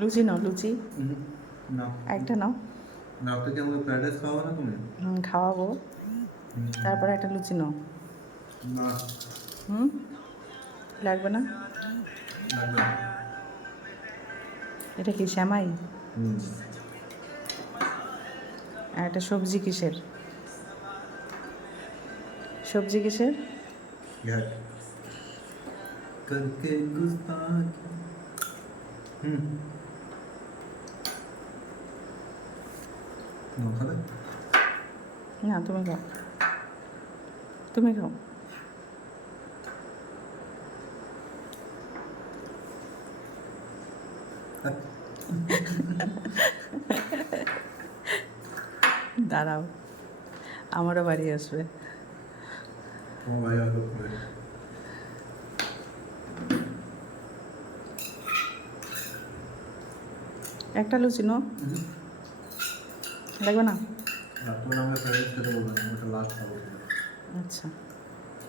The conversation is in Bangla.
লুচি নাও, লুচি না একটা নাও। না তো কি আমাকে ফ্রাইড রাইস খাওয়াবো না তুমি? খাওয়াবো। তারপরে একটা লুচি নাও। না হুম, লাগবে না? লাগবে না। এটা কি শ্যামাই? হুম আর একটা সবজি কিসের? সবজি কিসের? यार करके गुस्ताखी হুম নাও খাবে? না, তুমি খাও, তুমি খাও। দাঁড়াও, আমারও বাড়ি আসবে। তোমার ভাই আসবে পরে। একটা লুচি নাও, লাগবে না? আর তোমার আমাকে ফ্রাইড রাইস খেতে বলবে না, আমি ওটা লাস্ট খাবো। আচ্ছা।